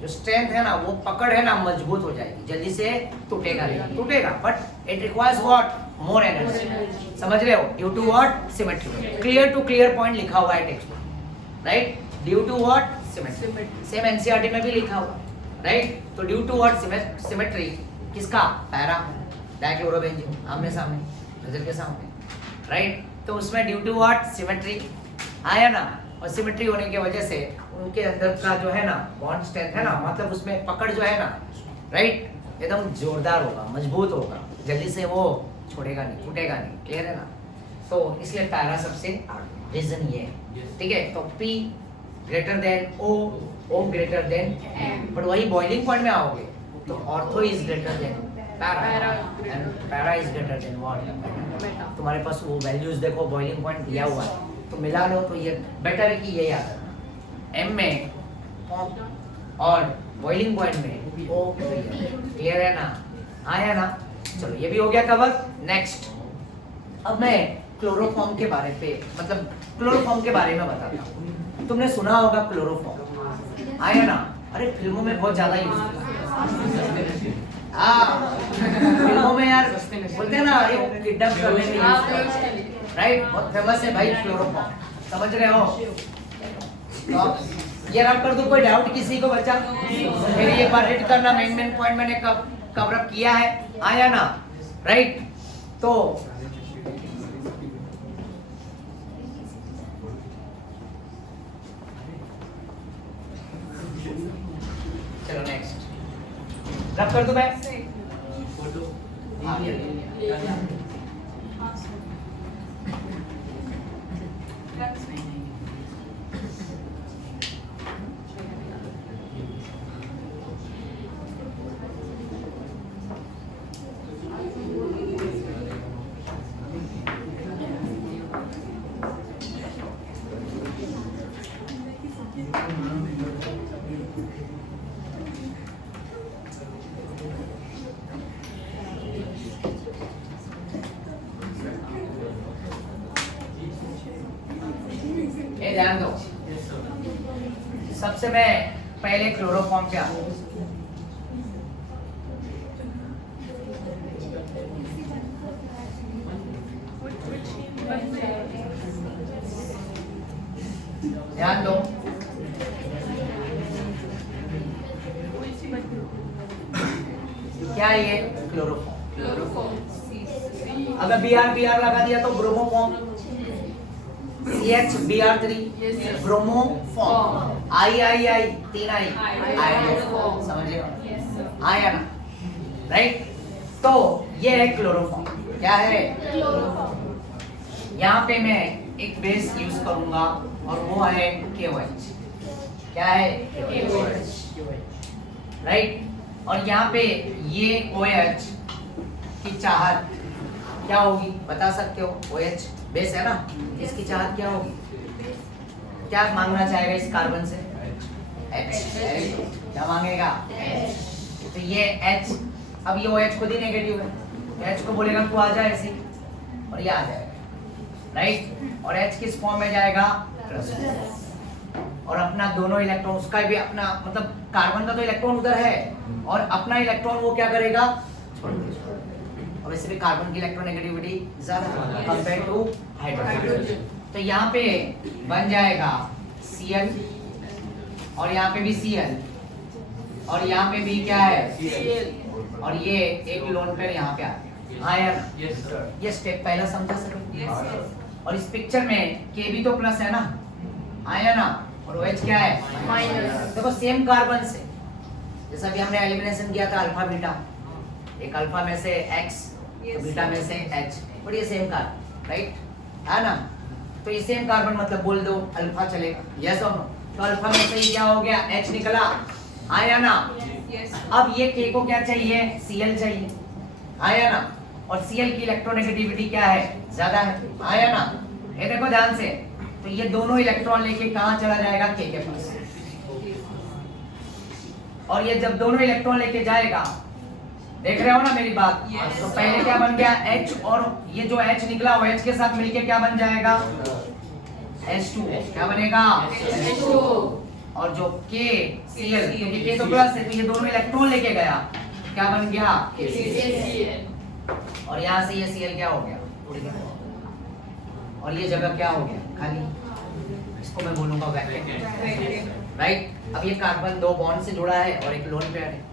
जो स्ट्रेंथ है ना, वो पकड़ है ना, मजबूत हो जाएगी, जल्दी से टूटेगा नहीं, टूटेगा, but it requires what? More energy. समझ रहे हो? Due to what? Symmetry. Clear to clear point लिखा हुआ है टेक्स्ट में, right? Due to what? Symmetry. Same NCERT में भी लिखा हुआ है, राइट? तो ड्यू टू व्हाट? सिमेट्री किसका? पैरा, डाइक्लोरोबेंजीन, आमने सामने, नजर के सामने, राइट? तो उसमें ड्यू टू व्हाट? सिमेट्री आया ना, और सिमेट्री होने की वजह से उनके अंदर का जो है ना बॉन्ड स्ट्रेंथ है ना, मतलब उसमें पकड़ जो है ना, राइट, एकदम जोरदार होगा, मजबूत होगा, जल्दी से वो छोड़ेगा नहीं, टूटेगा नहीं। क्लियर है ना? तो इसलिए पैरा सबसे रीजन ये है, ठीक है? तो P greater than O, O greater than M, but वही बॉइलिंग पॉइंट में आओगे तो ortho is greater than para, and para is greater than what? तुम्हारे पास वो वैल्यूज देखो, बॉइलिंग पॉइंट दिया हुआ है, तो मिला लो, तो ये बेटर है कि ये याद रखना, M में और बॉइलिंग पॉइंट में O। क्लियर है ना? आया ना? चलो ये भी हो गया कवर। नेक्स्ट, अब मैं क्लोरोफॉर्म के बारे पे, मतलब क्लोरोफॉर्म के बारे में बताता हूँ। तुमने सुना होगा क्लोरोफॉर्म, आया ना? अरे फिल्मों में बहुत ज्यादा यूज होता है, फिल्मों में यार बोलते हैं ना, अरे वो किडनैप करने में यूज करते हैं, राइट? बहुत फेमस है भाई क्लोरोफॉर्म, समझ रहे हो? तो ये रब कर दो, कोई डाउट किसी को बचा? फिर एक बार हिट करना, मेन पॉइंट मैंने कवर अप किया है, आया ना? राइट? तो चलो नेक्स्ट, रब कर दो मैं फोटो। ध्यान दो, सबसे मैं पहले क्लोरोफॉर्म पे आता हूँ। ध्यान दो, क्या ये क्लोरोफॉर्म? अगर Br लगा दिया तो bromoform, CH Br3 bromoform, I तीन आई आयनोफॉर्म, समझे? आया ना? राइट? तो ये है क्लोरोफॉर्म। क्या है? यहाँ पे मैं एक बेस यूज करूंगा और वो है KOH। क्या है? KOH, right? और यहाँ पे ये OH की चाहत क्या होगी बता सकते हो? OH बेस है ना, इसकी चाहत क्या होगी? क्या मांगना चाहेगा इस कार्बन से? H। क्या मांगेगा? तो ये H, अब ये OH खुद ही नेगेटिव है, तो H को बोलेगा तू आ जा ऐसे, और ये आ जाएगा, राइट। और H किस फॉर्म में जाएगा? और अपना दोनों इलेक्ट्रॉन, उसका भी अपना मतलब कार्बन का तो इलेक्ट्रॉन उधर है और अपना इलेक्ट्रॉन वो क्या करेगा? छोड़ देगा। और वैसे भी कार्बन की इलेक्ट्रोनेगेटिविटी ज्यादा कंपेयर टू हाइड्रोजन, तो यहाँ पे बन जाएगा Cl, और यहाँ पे भी Cl, और यहाँ पे भी क्या है? Cl, और ये एक लोन पेयर यहाँ पे आ गया। हाँ यार, ये स्टेप पहला समझा सके। और इस पिक्चर में K भी तो प्लस है ना, आया ना, और OH क्या है? माइनस। देखो सेम कार्बन से, जैसा भी हमने एलिमिनेशन किया था अल्फा बीटा, एक अल्फा में से X, बीटा में से H, और ये सेम कार्बन, राइट है ना। तो ये सेम कार्बन मतलब बोल दो अल्फा चलेगा, यस और नो। तो अल्फा में से क्या हो गया? H निकला, आया ना। अब ये K को क्या चाहिए? Cl चाहिए, आया ना। और Cl की इलेक्ट्रोनेगेटिविटी क्या है? ज्यादा है, आया ना। ये देखो ध्यान से, तो ये दोनों इलेक्ट्रॉन लेके कहाँ चला जाएगा? K के पास। और ये जब दोनों इलेक्ट्रॉन लेके जाएगा, देख रहे हो ना मेरी बात? Yes, तो पहले क्या बन गया? H, और ये जो H निकला वो H के साथ मिलके क्या बन जाएगा? H2। क्या बनेगा? H2। और जो K Cl, क्योंकि K तो प्लस है तो ये दोनों इलेक्ट्रॉन लेके गया, क्या बन गया? Cl, और यहाँ से ये Cl क्या हो गया? उड़ गया। और ये जगह क्या हो गया? खाली। इसको मैं बोलूंगा वैक्यूम, राइट। अब ये कार्बन दो बॉन्ड से जुड़ा है और एक लोन पेयर है,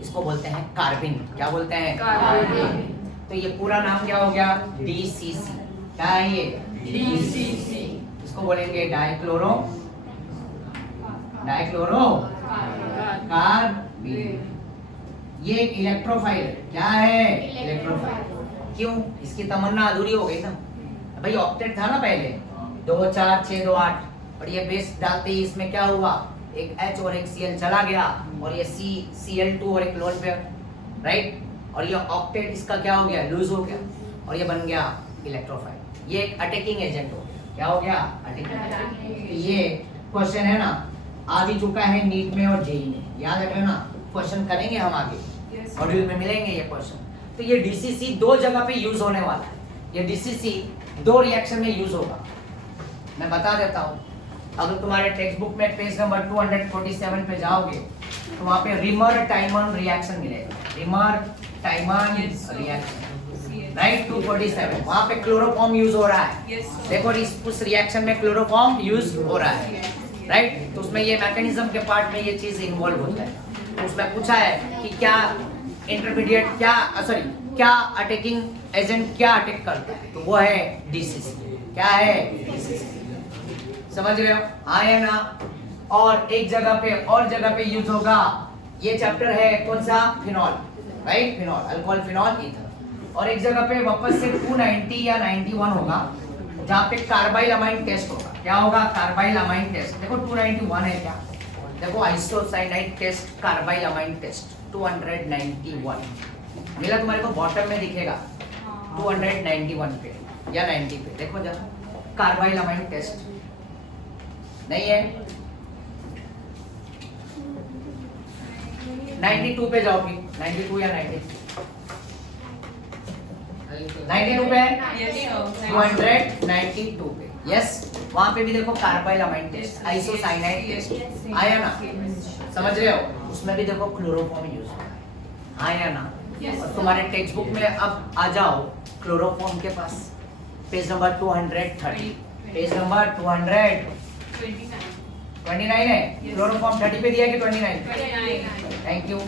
इसको बोलते हैं कार्बिन। क्या बोलते हैं? कार्बिन। तो ये पूरा नाम क्या हो गया? DCC। क्या है ये? DCC। इसको बोलेंगे डाइक्लोरो कार्बिन। ये इलेक्ट्रोफाइल क्या है? इलेक्ट्रोफाइल। क्यों? इसकी तमन्ना अधूरी हो गई ना भाई, ऑक्टेट था ना पहले 2 4 6 2 8, और ये बेस डालते ही इसमें क्या हुआ? एक H और एक Cl चला गया, और ये Cl2 और एक लोन पेयर, राइट। और ये ऑक्टेट इसका क्या हो गया? लूज हो गया, और ये बन गया इलेक्ट्रोफाइल। ये एक अटैकिंग एजेंट हो गया। क्या हो गया? अटैकिंग। ये क्वेश्चन है ना, आ भी चुका है नीट में और जेई में, याद रख लेना। क्वेश्चन करेंगे हम आगे, मॉड्यूल में मिलेंगे ये क्वेश्चन। तो ये DCC दो जगह पे यूज होने वाला है। ये DCC दो रिएक्शन में यूज होगा, मैं बता देता हूँ। अगर तुम्हारे टेक्स्ट बुक में पेज नंबर 247 पे जाओगे तो वहाँ पे रिमर टाइमन रिएक्शन मिलेगा, रिमर टाइमन रिएक्शन, राइट। 247 वहाँ पे क्लोरोफॉर्म यूज हो रहा है। देखो उस रिएक्शन में क्लोरोफॉर्म यूज हो रहा है, राइट। तो उसमें ये मैकेनिज्म के पार्ट में ये चीज इन्वॉल्व होता है। तो उसमें पूछा है कि क्या इंटरमीडिएट क्या अटैकिंग एजेंट क्या अटैक करता है, तो वो है DCC। क्या है? DCC। समझ रहे हो? हाँ या ना। और एक जगह पे और जगह पे यूज होगा। ये चैप्टर है कौन सा? Phenol, right. Phenol, alcohol, phenol, ether. और एक जगह पे वापस से 290 या 91 होगा, जहाँ पे कार्बाइल अमाइन टेस्ट होगा। क्या होगा? Carbylamine test. देखो 291 है क्या? देखो isocyanide test, carbylamine test 291 मिला तुम्हारे को, बॉटम में दिखेगा 291 पे या 90 पे। देखो जरा, कार्बाइल अमाइन टेस्ट नहीं है। 92 पे जाओ, 92 या 92 पे है, 292 पे, यस। वहां पे भी देखो carbylamine test, isocyanide test, आया ना? समझ रहे हो? उसमें भी देखो क्लोरोफॉर्म यूज होता है, आया ना? और तुम्हारे टेक्स्ट बुक में अब आ जाओ क्लोरोफॉर्म के पास, पेज नंबर 230, पेज नंबर 229 है। क्लोरोफॉर्म 30 पे दिया कि 29? Thank you.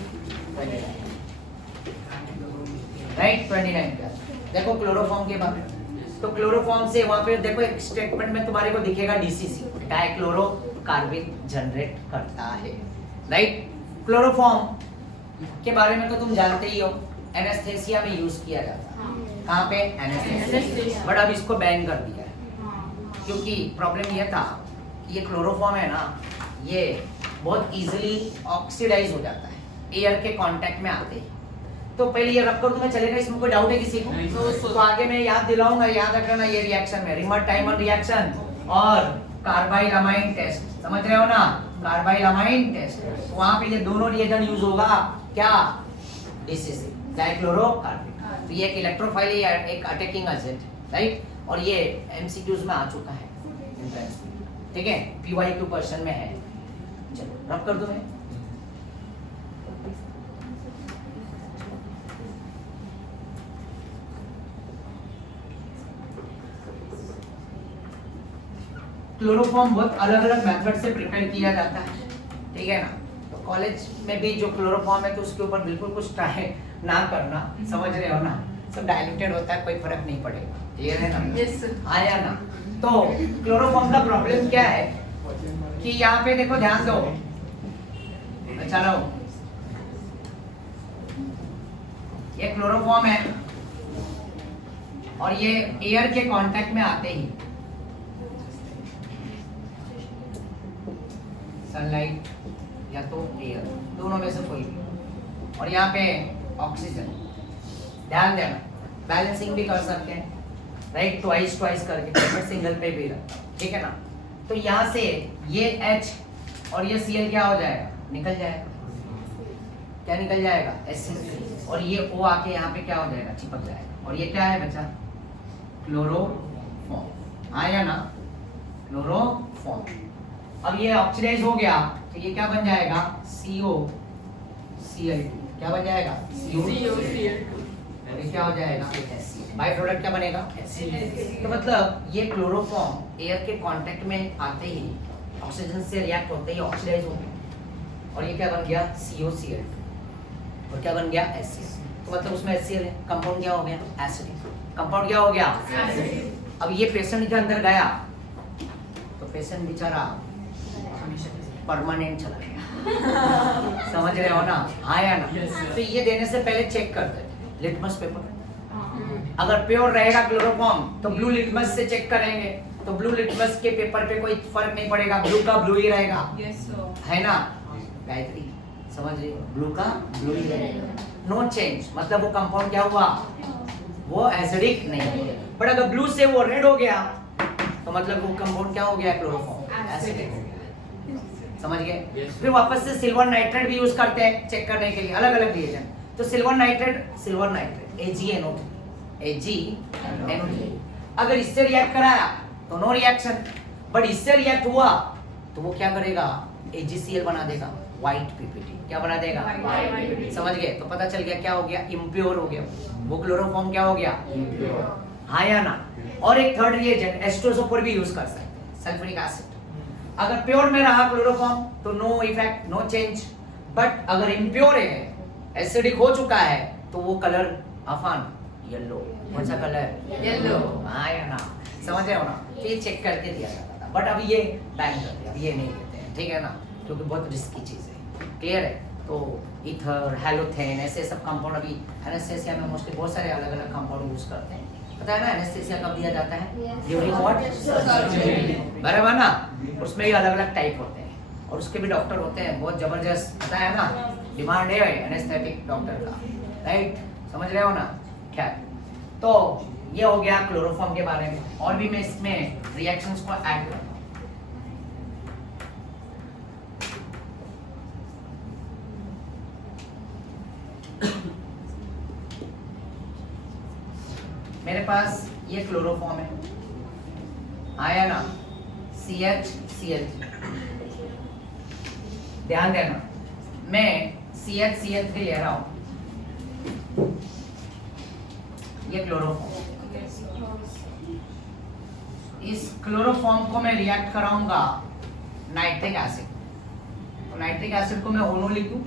29 पे देखो क्लोरोफॉर्म के बारे में। तो क्लोरोफॉर्म से वहां पे देखो एक स्टेटमेंट में तुम्हारे को दिखेगा DCC, डाइक्लोरो कार्बिन जनरेट करता है, राइट। क्लोरोफॉर्म के बारे में तो तुम जानते ही हो, एनेस्थेसिया में यूज किया जाता है। कहाँ पे? एनेस्थेसिया। बट अब इसको बैन कर दिया है, क्योंकि प्रॉब्लम ये था कि ये क्लोरोफॉर्म है ना, ये बहुत इजीली ऑक्सीडाइज हो जाता है, एयर के कांटेक्ट में आते ही। तो पहले ये रब कर दूं मैं, चलेगा? इसमें कोई डाउट है किसी को? तो आगे मैं याद दिलाऊंगा, याद रखना ये रिएक्शन में रिमर टाइमर रिएक्शन और कार्बाइल अमाइन टेस्ट, समझ रहे हो ना? कार्बाइल अमाइन टेस्ट, वहां पे ये दोनों रिएजेंट यूज होगा। क्या? DCC, डाइक्लोरोकार्बोनेट। तो ये एक इलेक्ट्रोफाइल या एक अटैकिंग एजेंट, राइट? और ये MCQs में आ चुका है, ठीक है? PYQ क्वेश्चन में है। चलो रब कर दो मैं। क्लोरोफॉर्म बहुत अलग अलग मेथड से प्रिपेयर किया जाता है, ठीक है ना? तो कॉलेज में भी जो क्लोरोफॉर्म है तो उसके ऊपर बिल्कुल कुछ ट्राई ना करना, समझ रहे हो ना? सब डाइल्यूटेड होता है, कोई फर्क नहीं पड़ेगा, क्लियर है ना? Yes, sir. आया ना? तो क्लोरोफॉर्म का प्रॉब्लम क्या है कि यहाँ पे देखो, ध्यान दो, चलो ये क्लोरोफॉर्म है और ये एयर के कांटेक्ट में आते ही सनलाइट या तो एयर, दोनों में से कोई भी, और यहाँ पे ऑक्सीजन, ध्यान देना, बैलेंसिंग भी कर सकते हैं, राइट? ट्वाइस करके, बट सिंगल पे भी रखता, ठीक है ना? तो यहाँ से ये H और ये Cl क्या हो जाएगा? निकल जाएगा। क्या निकल जाएगा? HCl। और ये O आके यहाँ पे क्या हो जाएगा? चिपक जाएगा। और ये क्या है बच्चा? क्लोरोफॉर्म, आया ना? क्लोरोफॉर्म। अब ये ऑक्सीडाइज हो गया तो ये क्या बन जाएगा? COCl2। क्या बन जाएगा? COCl2। और ये क्या हो जाएगा? HCl। बाय प्रोडक्ट क्या बनेगा? HCl। तो मतलब ये क्लोरोफॉर्म एयर के कांटेक्ट में आते ही, ऑक्सीजन से रिएक्ट होते ही ऑक्सीडाइज हो गया और ये क्या बन गया? COCl2। और क्या बन गया? HCl। तो मतलब उसमें HCl है, कंपाउंड क्या हो गया? एसिड। कंपाउंड क्या हो गया? एसिड। अब ये पेशेंट के अंदर गया तो पेशेंट बेचारा परमानेंट चला गया, समझ रहे हो ना? आया ना? तो ये देने से पहले चेक करते हैं लिटमस पेपर। अगर प्योर रहेगा क्लोरोफॉर्म तो ब्लू लिटमस से चेक करेंगे, तो ब्लू लिटमस के पेपर पे कोई फर्क नहीं पड़ेगा, ब्लू का ब्लू ही रहेगा, है ना गायत्री? समझ रही हो? ब्लू का ब्लू ही रहेगा, नो चेंज। मतलब वो कंपाउंड क्या हुआ? वो एसिडिक नहीं हुआ। बट अगर ब्लू से वो रेड हो गया तो मतलब वो कंपाउंड क्या हो गया? क्लोरोफॉर्म एसिडिक हो गया, समझ गए? फिर वापस से सिल्वर नाइट्रेट भी यूज करते हैं चेक करने के लिए, अलग अलग रिएजेंट। तो सिल्वर नाइट्रेट AgNO3, अगर इससे रिएक्ट कराया तो नो रिएक्शन, बट इससे रिएक्ट हुआ तो वो क्या करेगा? AgCl बना देगा, व्हाइट PPT। क्या बना देगा? White. समझ गए? तो पता चल गया क्या हो गया? इम्प्योर हो गया वो क्लोरोफॉर्म। क्या हो गया? इम्प्योर, हाँ या ना? और एक थर्ड रिएजेंट H2SO4 भी यूज कर सकते हैं, सल्फ्यूरिक एसिड। अगर प्योर में रहा क्लोरोफॉर्म तो no effect, no change, but अगर इम्प्योर है, एसिडिक हो चुका है, तो वो कलर अफान येलो। कौन सा कलर? येलो। हाँ या ना? समझ रहे हो ना? तो ये चेक करके दिया जाता था, बट अब ये बैन कर दिया, अब ये नहीं देते हैं, ठीक है ना? क्योंकि बहुत रिस्की चीज है, क्लियर है? तो ईथर, हेलोथेन, ऐसे सब कंपाउंड अभी एनेस्थेसिया में मोस्टली बहुत सारे अलग अलग कंपाउंड यूज करते हैं। पता है ना एनेस्थेसिया कब दिया जाता है? During what? सर्जरी, बराबर ना? उसमें भी अलग अलग टाइप होते हैं और उसके भी डॉक्टर होते हैं बहुत जबरदस्त, पता है ना? डिमांड है एनेस्थेटिक डॉक्टर का, राइट? समझ रहे हो ना? खैर, तो ये हो गया क्लोरोफॉर्म के बारे में। और भी मैं इसमें रिएक्शंस को ऐड करूंगा। मेरे पास ये क्लोरोफॉर्म है, आया ना? CHCl3। ध्यान देना, मैं CHCl3 ले रहा हूं, ये क्लोरोफॉर्म। इस क्लोरोफॉर्म को मैं रिएक्ट कराऊंगा नाइट्रिक एसिड। तो नाइट्रिक एसिड को मैं ओनो लिखूं,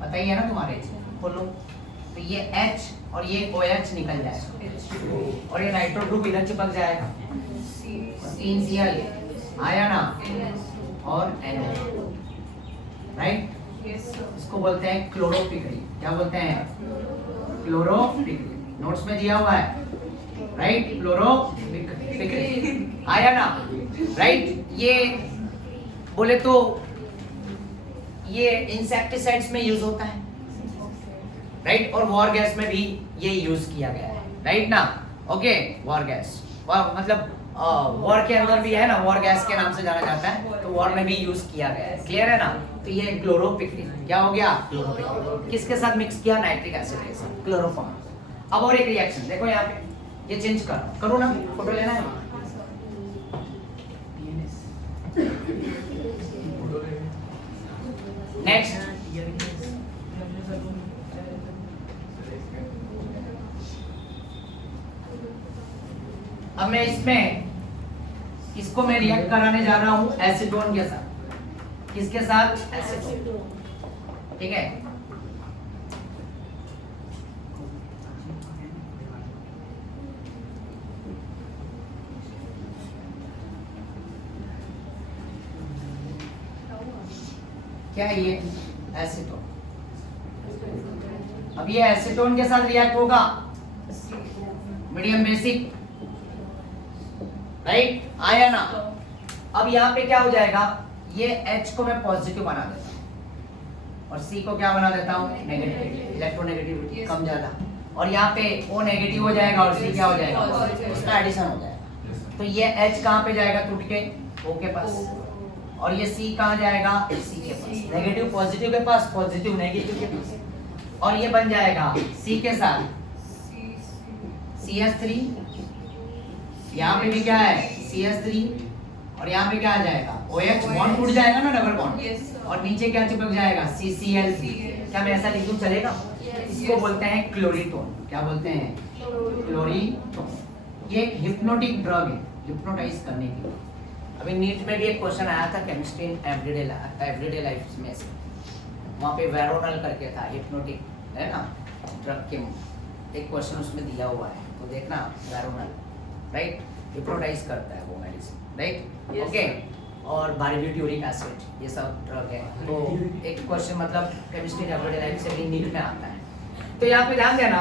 पता ही है ना तुम्हारे? ओनो। तो ये H और ये OH निकल जाएगा और ये नाइट्रो ग्रुप इधर चिपक जाएगा, 3 Cl, आया ना? और NO, राइट? इसको बोलते हैं क्लोरोपिक्री। क्या बोलते हैं? क्लोरोपिक्री। नोट्स में दिया हुआ है, राइट? क्लोरोपिक्री, आया ना? राइट? ये बोले तो ये इंसेक्टिसाइड्स में यूज होता है, राइट, और वॉर गैस में भी ये यूज किया गया है, राइट ना। ओके, वॉर गैस, मतलब वॉर के अंदर भी है ना, वॉर गैस के नाम से जाना जाता है, तो वॉर में भी यूज किया गया है, क्लियर है ना। तो ये क्लोरोपिक्रिन क्या हो गया, क्लोरोपिक्रिन किसके साथ मिक्स किया, नाइट्रिक एसिड के साथ, क्लोरोफॉर्म। अब और एक रिएक्शन देखो यहाँ पे, ये चेंज करो ना, फोटो लेना है। नेक्स्ट, अब मैं इसमें इसको मैं रिएक्ट कराने जा रहा हूं एसीटोन के साथ, किसके साथ, एसीटोन, ठीक है। क्या है ये, एसीटोन। अब ये एसीटोन के साथ रिएक्ट होगा, मीडियम बेसिक, राइट, आया ना। अब यहाँ पे क्या हो जाएगा, ये H को मैं पॉजिटिव बना देता हूँ और C को क्या बना देता हूँ, नेगेटिव, इलेक्ट्रोनेगेटिविटी कम ज्यादा, और यहाँ पे O नेगेटिव हो जाएगा और C क्या हो जाएगा, उसका एडिशन हो जाएगा। तो ये H कहाँ पे जाएगा, टूट के O के पास, और ये C कहाँ जाएगा, C के पास, नेगेटिव पॉजिटिव के पास, पॉजिटिव नेगेटिव के पास, और ये बन जाएगा C के साथ CH3, यहाँ पे भी क्या है CH3, और यहाँ पे क्या आ जाएगा OH, बॉन्ड टूट जाएगा ना, डबल बॉन्ड, और नीचे क्या चिपक जाएगा CCl3। क्या मैं ऐसा लिख दूं, चलेगा? इसको बोलते हैं क्लोरीटोन। क्या बोलते हैं, क्लोरीटोन। ये एक हिप्नोटिक ड्रग है, हिप्नोटाइज करने के लिए। अभी नीट में भी एक क्वेश्चन आया था केमिस्ट्री इन एवरीडे लाइफ में से, वहाँ पे वेरोनल करके था, हिप्नोटिक है ना ड्रग के, एक क्वेश्चन उसमें दिया हुआ है, तो देखना वेरोनल, राइट, हिप्नोटाइज करता है वो मेडिसिन, राइट, ओके। और बारबिट्यूरिक एसिड, ये सब ड्रग है। तो एक क्वेश्चन मतलब केमिस्ट्री एवरीडे लाइफ से भी नीट में आता है। तो यहाँ पे ध्यान देना,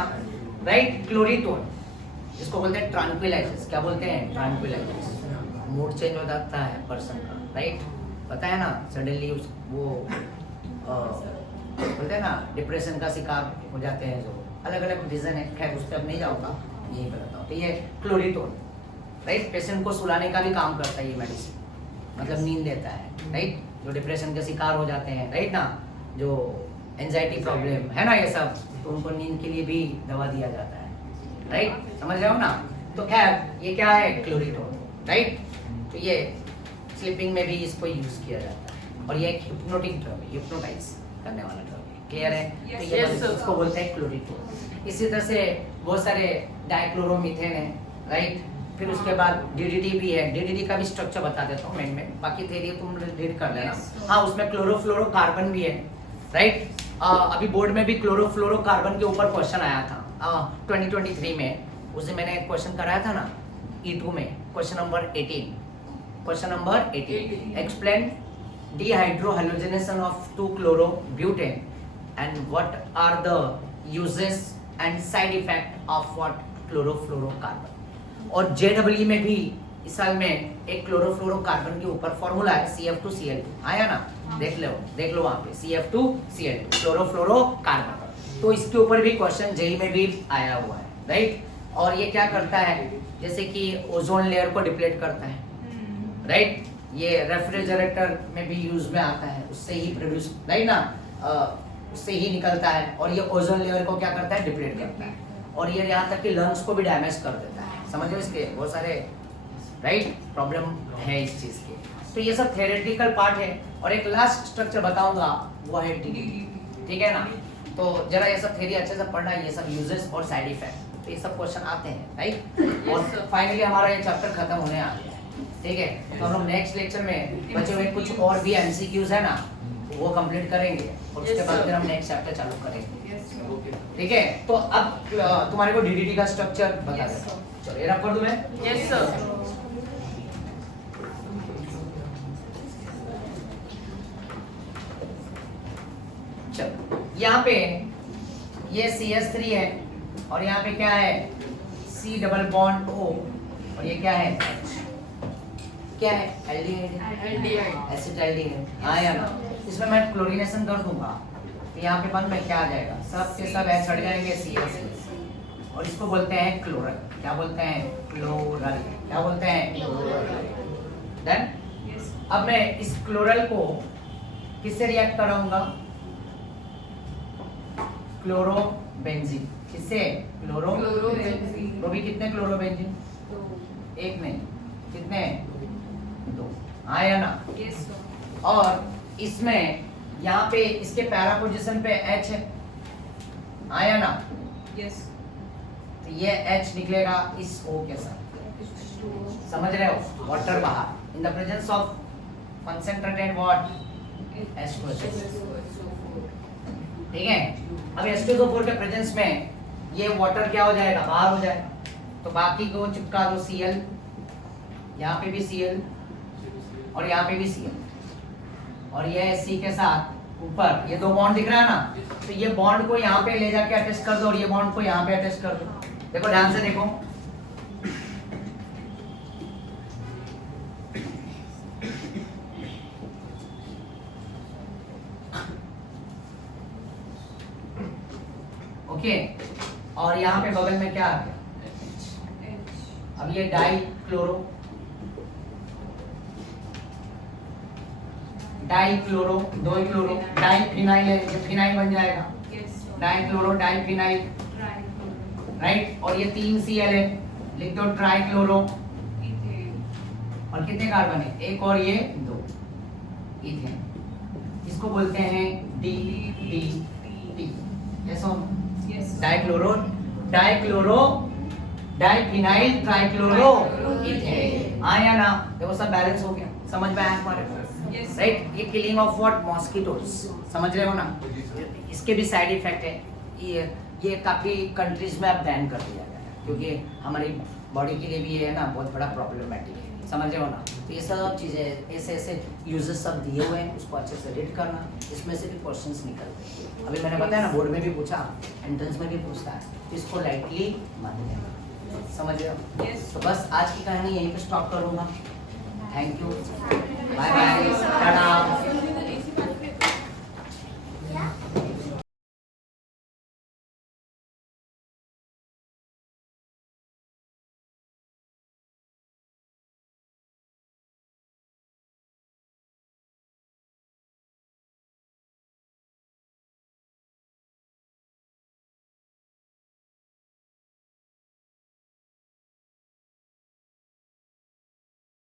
राइट, क्लोरीटोन, जिसको बोलते हैं ट्रांक्विलाइजर्स। क्या बोलते हैं, ट्रांक्विलाइजर्स। मूड चेंज हो जाता है पर्सन का, राइट, पता है ना, सडनली वो बोलते हैं ना डिप्रेशन का शिकार हो जाते हैं, जो अलग अलग रीजन है, खैर उस पर अब नहीं जाऊँगा, यही बताता हूँ। तो ये क्लोरीटोन, राइट, पेशेंट को सुलाने का भी काम करता है ये मेडिसिन, मतलब नींद देता है, राइट, जो डिप्रेशन के शिकार हो जाते हैं, राइट ना, जो एंजाइटी प्रॉब्लम है ना ये सब, तो उनको नींद के लिए भी दवा दिया जाता है, राइट, समझ रहे हो ना। तो खैर ये क्या है, क्लोरीटोन, राइट। तो ये स्लीपिंग में भी इसको यूज किया जाता है, और ये एक हिप्नोटिक ड्रग है, हिप्नोटाइज करने वाला ड्रग है, क्लियर है। तो ये इसको बोलते हैं क्लोरीटोन। इसी तरह से बहुत सारे डाइक्लोरोमीथेन है, राइट, फिर उसके बाद DDT भी है। DDT का भी स्ट्रक्चर बता देता हूँ में, बाकी थ्योरी तुम रीड कर लेना। हाँ, उसमें क्लोरोफ्लोरोकार्बन भी है, राइट। अभी बोर्ड में भी क्लोरोफ्लोरोकार्बन के ऊपर क्वेश्चन आया था 2023 में, उसे मैंने क्वेश्चन कराया था ना E2 में, question number 18 explain dehydrohalogenation of 2-chlorobutane and what are the uses and side effect of what chlorofluorocarbon. और JEE में भी इस साल में एक क्लोरोफ्लोरोकार्बन के ऊपर फॉर्मूला है CF2Cl, आया ना, देख लो वहाँ पे CF2Cl, क्लोरोफ्लोरोकार्बन। तो इसके ऊपर भी क्वेश्चन JEE में भी आया हुआ है, राइट। और ये क्या करता है, जैसे कि ओजोन लेयर को डिप्लीट करता है, राइट, ये रेफ्रिजरेटर में भी यूज में आता है, उससे ही प्रोड्यूस, राइट ना, उससे ही निकलता है, और ये ओजोन लेयर को क्या करता है, डिप्लीट करता है, और ये यहाँ तक कि लंग्स को भी डैमेज कर देता है। समझो, इसके बहुत सारे राइट प्रॉब्लम है इस चीज के। तो ये सब थ्योरेटिकल पार्ट है, और एक लास्ट स्ट्रक्चर बताऊंगा वो है DDT, ठीक है ना। तो जरा ये सब थ्योरी अच्छे से पढ़ना, ये सब यूजेस और साइड इफेक्ट, तो ये सब क्वेश्चन आते हैं, राइट। और फाइनली हमारा ये चैप्टर खत्म होने आ गया है, ठीक है। तो हम लोग नेक्स्ट लेक्चर में बचे हुए कुछ और भी MCQs है ना, वो कंप्लीट करेंगे, और उसके बाद फिर हम नेक्स्ट चैप्टर चालू करेंगे, ठीक है। तो अब तुम्हारे को DDT का स्ट्रक्चर बता देता हूँ, चलो ये रख कर दूं मैं। Yes sir. चलो यहाँ पे ये CH3 है, और यहाँ पे क्या है C डबल बॉन्ड O, और ये क्या है H, क्या है एल्डिहाइड, एसिटाइलडीहाइड, हाँ या ना। इसमें मैं क्लोरीनेशन कर दूंगा तो यहाँ पे बाद में क्या आ जाएगा, सब के सब H हट जाएंगे, Cl और इसको बोलते हैं क्लोरल। क्या बोलते हैं? क्लोरल। क्या बोलते हैं? देन अब मैं इस क्लोरल को किससे रिएक्ट कराऊंगा? क्लोरोबेंजीन। किससे? क्लोरोबेंजीन। तो भी कितने क्लोरोबेंजीन? एक नहीं, कितने? दो। आया ना? Yes, sir. और इसमें यहाँ पे इसके पैरा पोजीशन पे H है, आया ना? Yes. तो ये H निकलेगा इस O के साथ, समझ रहे हो? वाटर बाहर, in the presence of concentrated what? H2SO4। ठीक है? अब H2SO4 के प्रेजेंस में ये वाटर क्या हो जाएगा? बाहर हो जाएगा। तो बाकी को चिपका दो Cl, यहाँ पे भी Cl और यहाँ पे भी Cl, और ये C के साथ ऊपर ये दो बॉन्ड दिख रहा है ना, तो ये बॉन्ड को यहाँ पे ले जाके अटैच कर दो और ये बॉन्ड को यहाँ पे अटैच कर दो। देखो ध्यान से देखो, ओके। और यहाँ पे बगल में क्या आ गया? अब ये डाई क्लोरो दो ही क्लोरो, डाई फिनाइल है, ये फिनाइल बन जाएगा, dichloro diphenyl, right. और ये 3 Cl है, लिख दो ट्राई क्लोरो। और कितने कार्बन है? एक और ये 2 इथेन। इसको बोलते हैं DDT। ऐसा डाइक्लोरो डाइफिनाइल ट्राइक्लोरो इथेन। आया ना? देखो सब बैलेंस हो गया, समझ में आया हमारे पास? राइट। ये किलिंग ऑफ व्हाट? मॉस्किटोज। समझ रहे हो ना? इसके भी साइड इफेक्ट है, ये काफी कंट्रीज में अब बैन कर दिया गया है, क्योंकि हमारी बॉडी के लिए भी ये है ना बहुत बड़ा प्रॉब्लमेटिक है, समझ रहे हो ना? तो ये सब चीजें ऐसे यूजेस सब दिए हुए हैं, उसको अच्छे से रीड करना, इसमें से भी क्वेश्चंस निकलते हैं। अभी मैंने बताया ना, बोर्ड में भी पूछा, एंट्रेंस में भी पूछता है, तो इसको लाइटली मान लेना, समझ रहे हो? तो बस आज की कहानी यहीं पे स्टॉप करूंगा। Thank you, bye bye, Tata.